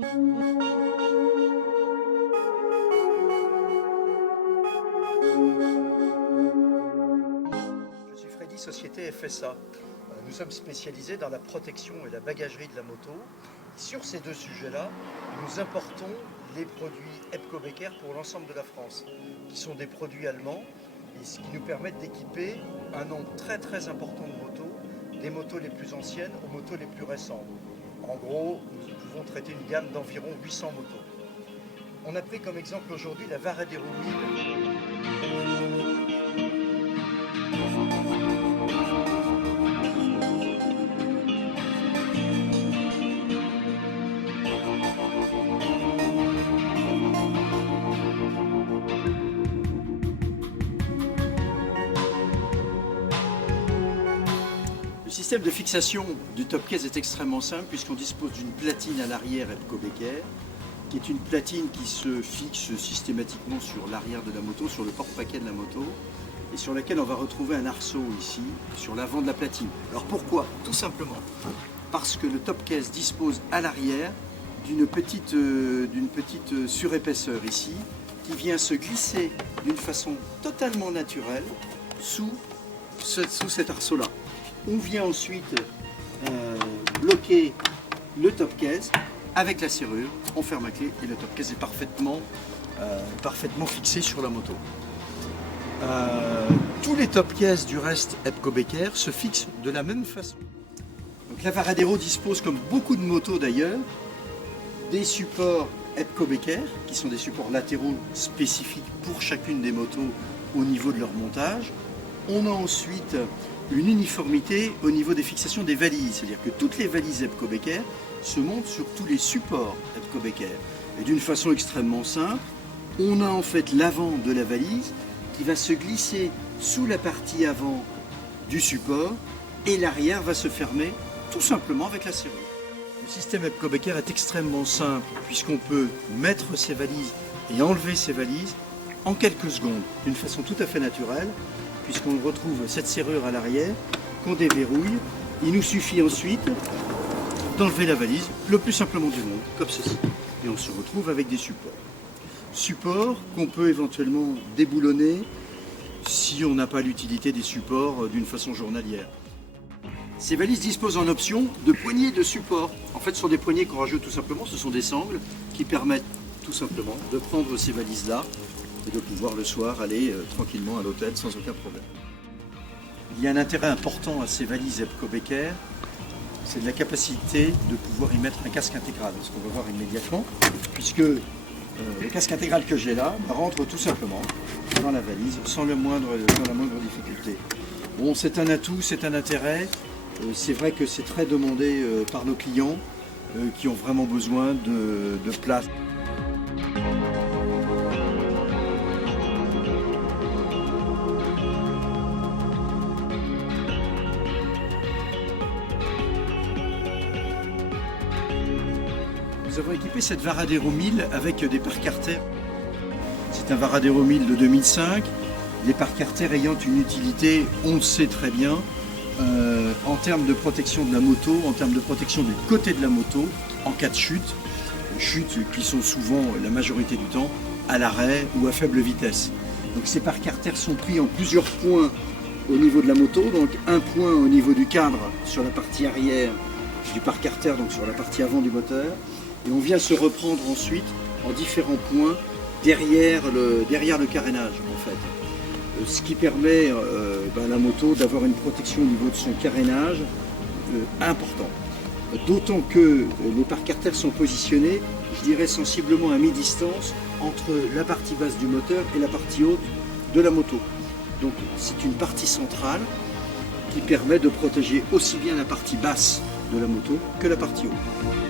Je suis Freddy, société FSA. Nous sommes spécialisés dans la protection et la bagagerie de la moto. Sur ces deux sujets-là, nous importons les produits EBCO Becker pour l'ensemble de la France, qui sont des produits allemands, et ce qui nous permet d'équiper un nombre très important de motos, des motos les plus anciennes aux motos les plus récentes. En gros, nous pouvons traiter une gamme d'environ 800 motos. On a pris comme exemple aujourd'hui la Varadero 1000. Le système de fixation du top case est extrêmement simple puisqu'on dispose d'une platine à l'arrière EBCO Becker, qui est une platine qui se fixe systématiquement sur l'arrière de la moto, sur le porte-paquet de la moto, et sur laquelle on va retrouver un arceau ici, sur l'avant de la platine. Alors pourquoi? Tout simplement parce que le top case dispose à l'arrière d'une petite surépaisseur ici, qui vient se glisser d'une façon totalement naturelle sous cet arceau-là. On vient ensuite bloquer le top case avec la serrure, on ferme à clé et le top case est parfaitement fixé sur la moto. Tous les top cases du reste EBCO Becker se fixent de la même façon. Donc la Varadero dispose, comme beaucoup de motos d'ailleurs, des supports EBCO Becker, qui sont des supports latéraux spécifiques pour chacune des motos au niveau de leur montage. On a ensuite une uniformité au niveau des fixations des valises, c'est-à-dire que toutes les valises EBCO Becker se montent sur tous les supports EBCO Becker. Et d'une façon extrêmement simple, on a en fait l'avant de la valise qui va se glisser sous la partie avant du support et l'arrière va se fermer tout simplement avec la serrure. Le système EBCO Becker est extrêmement simple puisqu'on peut mettre ses valises et enlever ses valises en quelques secondes, d'une façon tout à fait naturelle, puisqu'on retrouve cette serrure à l'arrière qu'on déverrouille. Il nous suffit ensuite d'enlever la valise le plus simplement du monde, comme ceci. Et on se retrouve avec des supports. Supports qu'on peut éventuellement déboulonner si on n'a pas l'utilité des supports d'une façon journalière. Ces valises disposent en option de poignées de support. En fait, ce sont des poignées qu'on rajoute tout simplement, ce sont des sangles qui permettent tout simplement de prendre ces valises-là et de pouvoir le soir aller tranquillement à l'hôtel sans aucun problème. Il y a un intérêt important à ces valises EBCO Becker, c'est de la capacité de pouvoir y mettre un casque intégral, ce qu'on va voir immédiatement, puisque le casque intégral que j'ai là rentre tout simplement dans la valise sans la moindre difficulté. Bon, c'est un atout, c'est un intérêt, c'est vrai que c'est très demandé par nos clients qui ont vraiment besoin de place. Nous avons équipé cette Varadero 1000 avec des pare carters. C'est un Varadero 1000 de 2005, les pare carters ayant une utilité, on le sait très bien, en termes de protection de la moto, en termes de protection du côté de la moto, en cas de chute, chutes qui sont souvent, la majorité du temps, à l'arrêt ou à faible vitesse. Donc ces pare carters sont pris en plusieurs points au niveau de la moto, donc un point au niveau du cadre sur la partie arrière du pare carter, donc sur la partie avant du moteur. Et on vient se reprendre ensuite en différents points derrière le carénage en fait. Ce qui permet à la moto d'avoir une protection au niveau de son carénage important. D'autant que les pare carters sont positionnés, je dirais sensiblement à mi-distance entre la partie basse du moteur et la partie haute de la moto. Donc c'est une partie centrale qui permet de protéger aussi bien la partie basse de la moto que la partie haute.